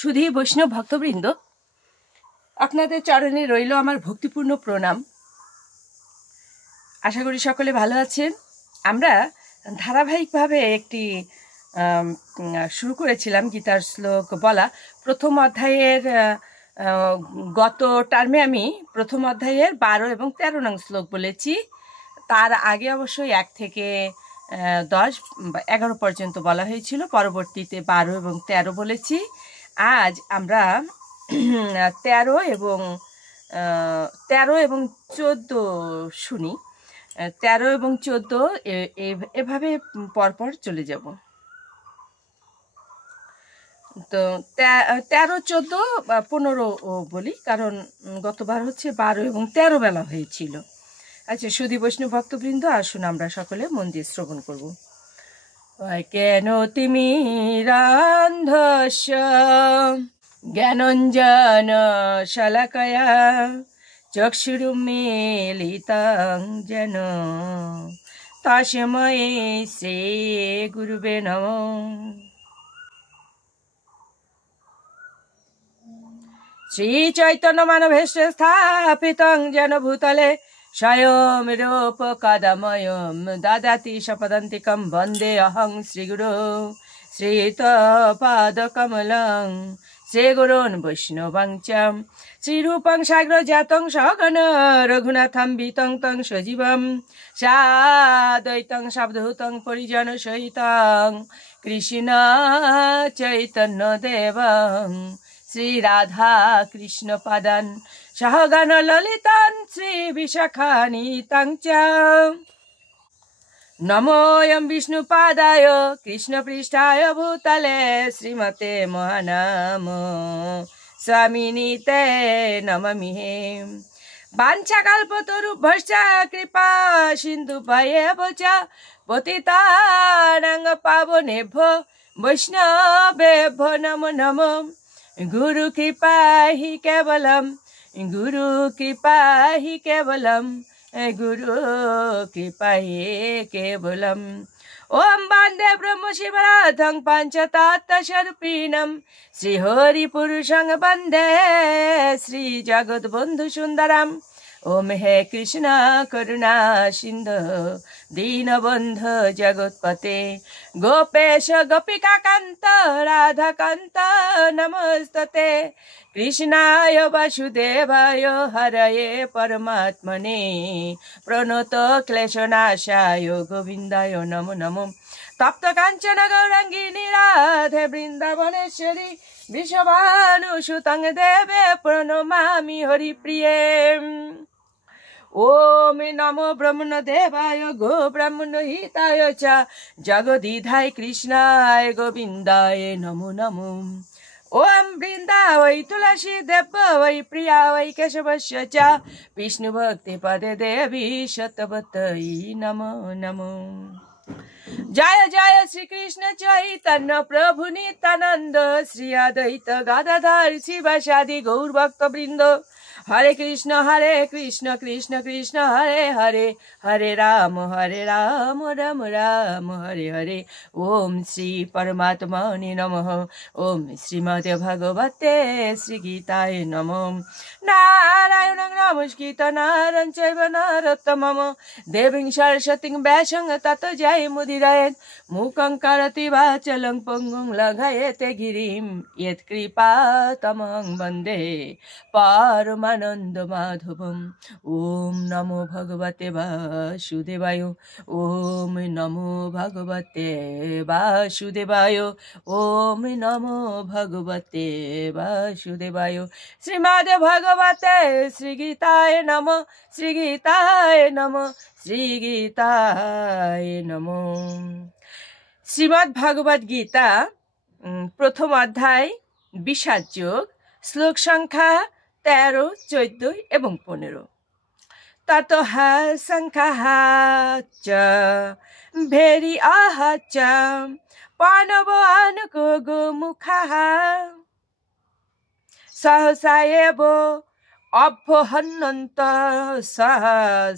সুধী বৈষ্ণব ভক্তবৃন্দ, আপনাদের চরণে রইল আমার ভক্তিপূর্ণ প্রণাম। আশা করি সকলে ভালো আছেন। আমরা ধারাবাহিকভাবে একটি শুরু করেছিলাম গীতার শ্লোক বলা। প্রথম অধ্যায়ের গত টার্মে আমি প্রথম অধ্যায়ের 12 এবং 13 নং শ্লোক বলেছি। তার আগে অবশ্যই 1 থেকে 10 বা 11 পর্যন্ত বলা হয়েছিল, পরবর্তীতে 12 এবং 13 বলেছি। আজ আমরা 13 এবং 14 শুনি। 13 এবং 14 এভাবে পরপর চলে যাব। তো 13, 14, 15 বলি, কারণ গতবার হচ্ছে 12 এবং 13 বেলা হয়েছিল। আচ্ছা, সুধী বৈষ্ণব ভক্তবৃন্দ, আসুন আমরা সকলে মন দিয়ে শ্রবণ করব। কেন তিমি রান্ধস্য জ্ঞানঞ্জন শলাকয়া চক্ষুরুন্মীলিতং যেন তস্मै শ্রী গুরুবে নমঃ। শ্রী চৈতন্য মানভেষ্টে স্থাপিতং যেন ভূতলে স্বয়ং রূপকদময়ং দদাতি সপদান্তিকং বন্দে অহং শ্রীগুরু শ্রীতপাদকমলং শ্রীগুরুन् বৈষ্ণবং চ শ্রীরূপং সাগ্রজাতং সগণ রঘুনাথং বিতং তং সজীবং সাদ্বৈতং সাবধূতং পরিজন সহিতং কৃষ্ণ চৈতন্য দেবং শ্রী রাধা কৃষ্ণ পাদান সহগণ ললিতান শ্রী বিশাখানিতাং চ। নমোऽয়ং বিষ্ণুপাদায় কৃষ্ণপৃষ্ঠায় ভূতলে শ্রীমতে মহানাম স্বামিনীতে নমামিহে। বাঞ্ছাকল্পতরুভ্যশ্চ কৃপা সিন্ধুভ্যেব চ পতিতানাং পাবনেভ্যো বৈষ্ণবেভ্যো নমো নমঃ। गुरु कृपा ही केवलम, गुरु कृपा ही केवलम, गुरु कृपा ही केवलम। ओम वंदे ब्रह्म शिवराधं पंचतत्त्वस्वरूपिणं श्री हरि पुरुषं वंदे श्री जगद्बंधु सुंदरम। ओम हे कृष्ण करुणा सिंधु दीनबंधु जगत्पते गोपेश गोपिका कांत राधा कांत नमस्तते। कृष्णाय वासुदेवाय हरये परमात्मने प्रणत क्लेशनाशाय गोविंदाय नमो नमो। तप्त कांचन गौरांगिनी राधे वृंदावनेश्वरी विश्वभानुसुतं देवे प्रणमामि हरिप्रिये। ओम नमो ब्रह्मणदेवाय गो ब्राह्मणहिताय च जगदीधाय कृष्णाय गोविंदाय नमो नमो। ओम वृंदावै तुलसी देव वै प्रिया वै केशवस्य च विष्णुभक्तिपदे देवी शतवत्यै नमो नमो। जय जय श्री कृष्ण चैतन्य प्रभु नित्यानंद श्री अद्वैत गदाधर शिवासादि गौर भक्त वृंद। हरे कृष्ण कृष्ण कृष्ण हरे हरे, हरे राम राम राम हरे हरे। ओम श्री परमात्मने नमः। ओम श्रीमद् भगवते श्री गीताय नमः। नारायणं नमस्कृत्य नरं चैव नरोत्तमं देवीं सरस्वतीं व्यासं ततो जयमुदीरयेत्। मूकं करोति वाचालं पङ्गुं लङ्घयते गिरिं यत्कृपातमहं वन्दे परमानंद माधवम। ओम नमो भगवते वासुदेवाय, ओम नमो भगवते वासुदेवाय, ओम नमो भगवते वासुदेवाय। श्रीमद् भगवते श्री गीताय नमः, श्री गीताय नमः, श्री गीताय नमः। श्रीमद् भगवद गीता प्रथम अध्याय বিষাদ যোগ, শ্লোক সংখ্যা 13, 14 এবং 15। ততঃ সংখ্যাঃ চ ভেরি আহ চ পানব আনুকো মুখাঃ সহসা এব অভ্যহন্যন্ত সহ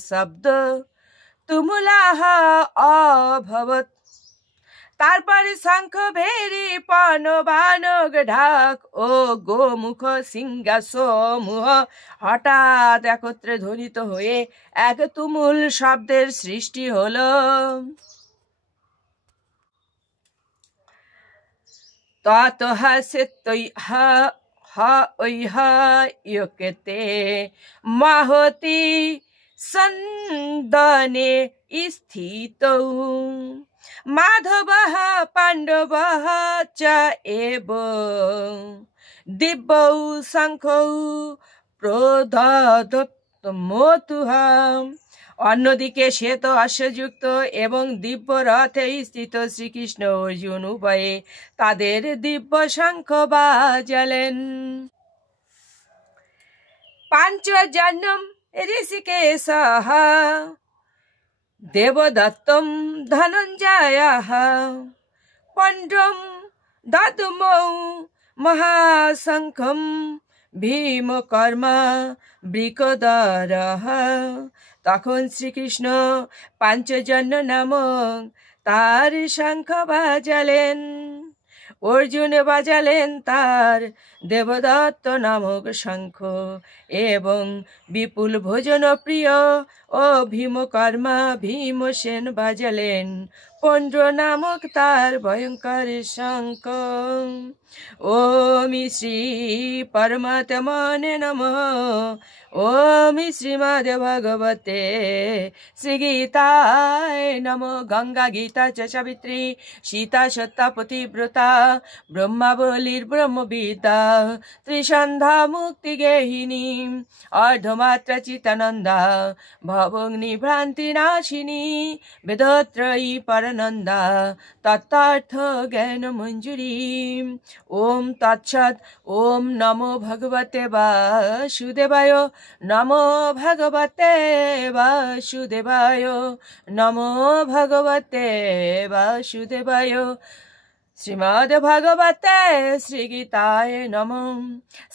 শব্দ তুমুলাহ অভবৎ। তারপর শঙ্খ ভেরি পন বানক ঢাক ও গোমুখ সিংহাসমূহ হঠাৎ একত্রে ধ্বনিত হয়ে এক তুমুল শব্দের সৃষ্টি হলো। ততঃ ইয়কেতে মহতি সন্দনে স্থিতৌ মাধবः পাণ্ডবः চ এব দিব্যৌ শঙ্খৌ প্রদদত্তমতুঃ। অন্যদিকে শ্বেত অশ্বযুক্ত এবং দিব্য রথে স্থিত শ্রীকৃষ্ণ অর্জুন উভয়ে তাদের দিব্য শঙ্খ বাজালেন। পাঞ্চজন্যম ঋষিকেশঃ দেবদত্তম ধনঞ্জয়ঃ পণ্ড্রম দদ্মৌ মহাশঙ্খম ভীমকর্মা বৃকোদরঃ। তখন শ্রীকৃষ্ণ পাঞ্চজন্য নামক তার শঙ্খ বাজালেন, অর্জুন বাজালেন তার দেবদত্ত নামক শঙ্খ এবং বিপুল ভোজন প্রিয় ও ভীমকর্মা ভীমসেন বাজালেন পণ্ড্র নামক তার ভয়ঙ্কর শঙ্খ। ওম শ্রী পরমাত্মনে নমঃ। ওম শ্রীমদ্ ভগবতে শ্রীগীতায় নমঃ। গঙ্গা গীতা চ সাবিত্রী সীতা সত্যা পতিব্রতা ব্রহ্মাবলীর ব্রহ্মবিদ্যা ত্রিসন্ধ্যা মুক্তি গেহিনী অর্ধমাত্রা চিতানন্দা ভবগ্নি ভ্রান্তি নাশিনী বেদত্রয়ী পরানন্দা তত্ত্বার্থ জ্ঞান মঞ্জুরি। ওম তৎসৎ। ওম নমো ভগবতে বাসুদেবায়। নমো ভগবতে বাসুদেবায়। নমো ভগবতে বাসুদেবায়। শ্রীমদ্ ভগবতে শ্রীগীতায় নমঃ।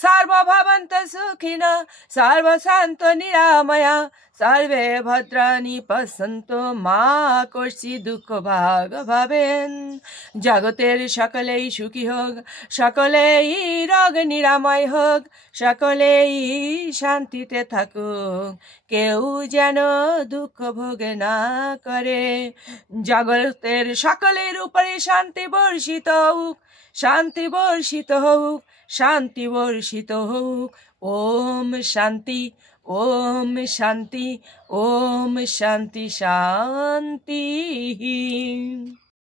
সর্বভবন্তু সুখিনঃ সর্বসন্তু নিরাময়া সর্বে ভদ্রাণি পশ্যন্তু মা কশ্চিৎ দুঃখ ভাগ ভবেন। জগতের সকলেই সুখী হোক, সকলেই রোগ নিরাময় হোক, সকলেই শান্তিতে থাকুক, কেউ যেন দুঃখ ভোগ না করে। জগতের সকলের উপরে শান্তি বর্ষিত হোক, শান্তি বর্ষিত হোক, শান্তি বর্ষিত হোক। ওম শান্তি। ওম শান্তি। ওম শান্তি শান্তি।